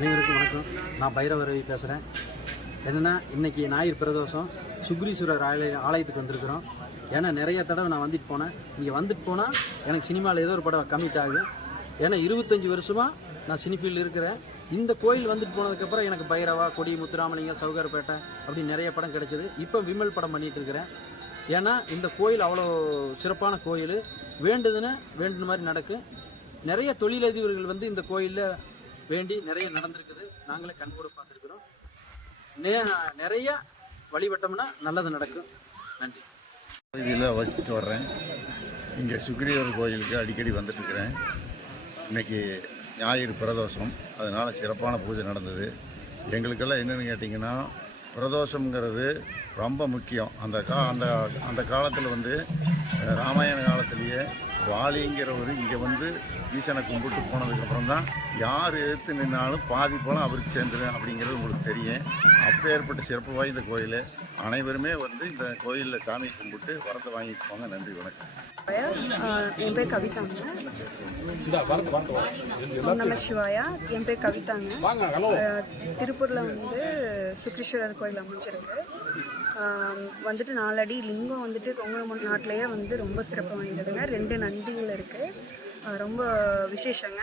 அனைவருக்கும் வணக்கம். நான் பைரவர் ரவி பேசுகிறேன். என்னென்னா இன்றைக்கி ஞாயிறு பிரதோஷம் சுக்ரீஸ்வரர் ஆலயத்துக்கு வந்திருக்கிறோம். ஏன்னா நிறைய தடவை நான் வந்துட்டு போனேன். இங்கே வந்துட்டு போனால் எனக்கு சினிமாவில் ஏதோ ஒரு படம் கமிட் ஆகுது. ஏன்னா 25 வருஷமாக நான் சினிஃபீல்டு இருக்கிறேன். இந்த கோயில் வந்துட்டு போனதுக்கப்புறம் எனக்கு பைரவா, கொடி, முத்துராமலிங்கம், சௌகரப்பேட்டை அப்படி நிறைய படம் கிடைச்சிது. இப்போ விமல் படம் பண்ணிகிட்டு இருக்கிறேன். ஏன்னா இந்த கோயில் அவ்வளோ சிறப்பான கோயில். வேண்டுதுன்னு மாதிரி நடக்கும். நிறைய தொழிலதிபர்கள் வந்து இந்த கோயிலில் வேண்டி நிறைய நடந்திருக்குது. நாங்களே கண்கூட பார்த்துருக்குறோம். நிறைய வழிபட்டோம்னா நல்லது நடக்கும். நன்றி. இதில் வசிச்சுட்டு வர்றேன். இங்கே சுக்ரீவர் கோயிலுக்கு அடிக்கடி வந்துட்டுருக்கிறேன். இன்றைக்கி ஞாயிறு பிரதோஷம், அதனால் சிறப்பான பூஜை நடந்தது. எங்களுக்கெல்லாம் என்னென்னு கேட்டிங்கன்னா, பிரதோஷங்கிறது ரொம்ப முக்கியம். அந்த காலத்தில் வந்து ராமாயண காலத்திலேயே வாலிங்கிறவர் இங்கே வந்து ஈசனை கும்பிட்டு போனதுக்கப்புறம் தான் யார் எதிர்த்து நின்னாலும் பாதி போல அவருக்கு சேர்ந்துடும் அப்படிங்கிறது உங்களுக்கு தெரியும். அப்போ ஏற்பட்ட சிறப்பு வாய்ந்த கோயில். அனைவருமே வந்து இந்த கோயிலில் சாமி கும்பிட்டு வரத்தை வாங்கிட்டு போங்க. நன்றி, வணக்கம். என் பேர் கவிதாங்க. நம சிவாயா. என் பேர் கவிதாங்க. திருப்பூரில் வந்து சுக்ரீஸ்வரர் கோயில் அமைஞ்சிருக்கு. வந்துட்டு 4 அடி லிங்கம் வந்துட்டு கொங்கு நாட்டிலேயே வந்து ரொம்ப சிறப்பு வாய்ந்ததுங்க. 2 நந்திகள் இருக்குது. ரொம்ப விசேஷங்க.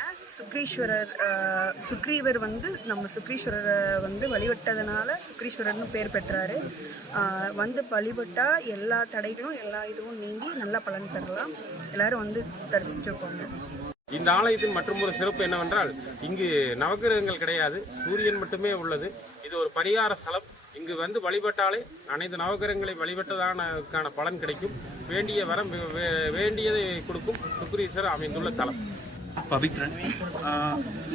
சுக்ரீவர் வந்து நம்ம சுக்ரீஸ்வரரை வந்து வழிபட்டதுனால சுக்ரீஸ்வரர்னு பேர் பெற்றாரு. வந்து வழிபட்டால் எல்லா தடைகளும் எல்லா இதுவும் நீங்கி நல்லா பலன் பெறலாம். எல்லாரும் வந்து தரிசித்து போங்க. இந்த ஆலயத்தின் மற்றும் ஒரு சிறப்பு என்னவென்றால், இங்கு நவகிரகங்கள் கிடையாது, சூரியன் மட்டுமே உள்ளது. இது ஒரு பரிகார ஸ்தலம். இங்கு வந்து வழிபட்டாலே அனைத்து நவகிரகங்களை வழிபட்டதான பலன் கிடைக்கும். வேண்டிய வரம் வேண்டியதை கொடுக்கும் சுக்ரீஸ்வரர் அமைந்துள்ள தலம். பவித்ரன்.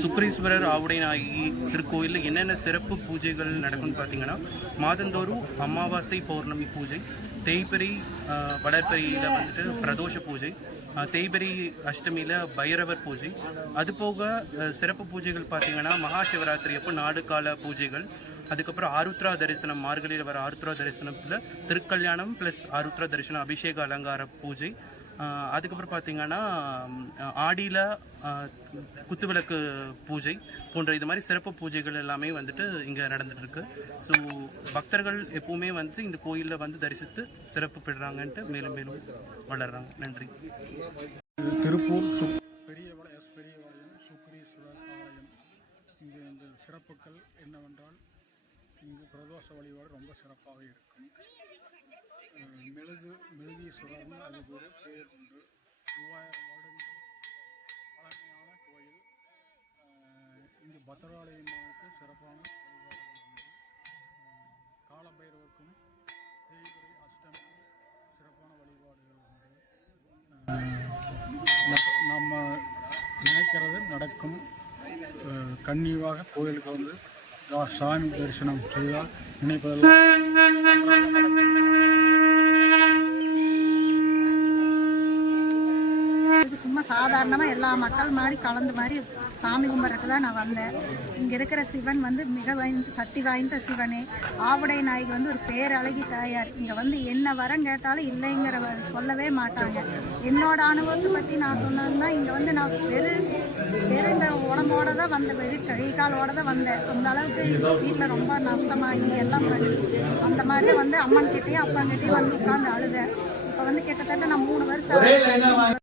சுக்ரீஸ்வரர் ஆவுடைநாயகி திருக்கோயிலில் என்னென்ன சிறப்பு பூஜைகள் நடக்கும்னு பார்த்தீங்கன்னா, மாதந்தோறும் அமாவாசை பௌர்ணமி பூஜை, தேய்பிரை வளர்பிரையில் வந்துட்டு பிரதோஷ பூஜை, தேய்பிரை அஷ்டமியில் பைரவர் பூஜை. அதுபோக சிறப்பு பூஜைகள் பார்த்தீங்கன்னா மகா சிவராத்திரி அப்போ நாடு கால பூஜைகள், அதுக்கப்புறம் ஆருத்ரா தரிசனம், மார்கழியில் வர ஆருத்ரா தரிசனத்தில் திருக்கல்யாணம் ப்ளஸ் ஆருத்ரா தரிசனம், அபிஷேக அலங்கார பூஜை. அதுக்கப்புறம் பார்த்திங்கன்னா ஆடியில் குத்துவிளக்கு பூஜை போன்ற இது மாதிரி சிறப்பு பூஜைகள் எல்லாமே வந்துட்டு இங்கே நடந்துகிட்ருக்கு. ஸோ பக்தர்கள் எப்போவுமே வந்துட்டு இந்த கோயிலில் வந்து தரிசித்து சிறப்பு பெறுறாங்கன்ட்டு மேலும் மேலும் வளர்கிறாங்க. நன்றி. திருப்பூர் பெரியபாளையம் சுக்ரீஸ்வரர் ஆலயம். இங்கு இந்த சிறப்புகள் என்னவென்றால், இங்கு பிரதோஷ வழிபாடு ரொம்ப சிறப்பாக இருக்கும். மெழுகீஸ்வரர்னு அதுக்கு ஒரு பேர் உண்டு. 3000 வருடங்கள் பழமையான கோயில். இங்கு பத்ராலயமாவுக்கு சிறப்பான வழிபாடுகள் உண்டு. காலபைரவருக்கும் தேய்பிரை அஷ்டமிக்கும் சிறப்பான வழிபாடுகள் உண்டு. நம்ம நினைக்கிறது நடக்கும். கன்னிவாக கோயிலுக்கு வந்து சாமி தரிசனம் செய்தால் நினைப்பதெல்லாம் சும்மா சாதாரணமாக எல்லா மக்கள் மாதிரி கலந்து மாதிரி சாமி கும்பிட்றதுக்கு தான் நான் வந்தேன். இங்கே இருக்கிற சிவன் வந்து மிக சக்தி வாய்ந்த சிவனே. ஆவுடை நாய்க்கு வந்து ஒரு பேரழகி தாயார். இங்கே வந்து என்ன வரம் கேட்டாலும் இல்லைங்கிற சொல்லவே மாட்டாங்க. என்னோட அனுபவத்தை பற்றி நான் சொன்னதுன்னா, இங்கே வந்து நான் வெறும் இந்த உடம்போட தான் வந்தேன், வெறும் கை காலோட தான் வந்தேன். அந்த அளவுக்கு வீட்டில் ரொம்ப நஷ்டமாகி எல்லாம் பண்ணி அந்த மாதிரி வந்து அம்மன் கிட்டேயும் அப்பா கிட்டேயும் வந்து உட்காந்து அழுதேன். இப்போ வந்து கிட்டத்தட்ட நான் 3 வருஷம்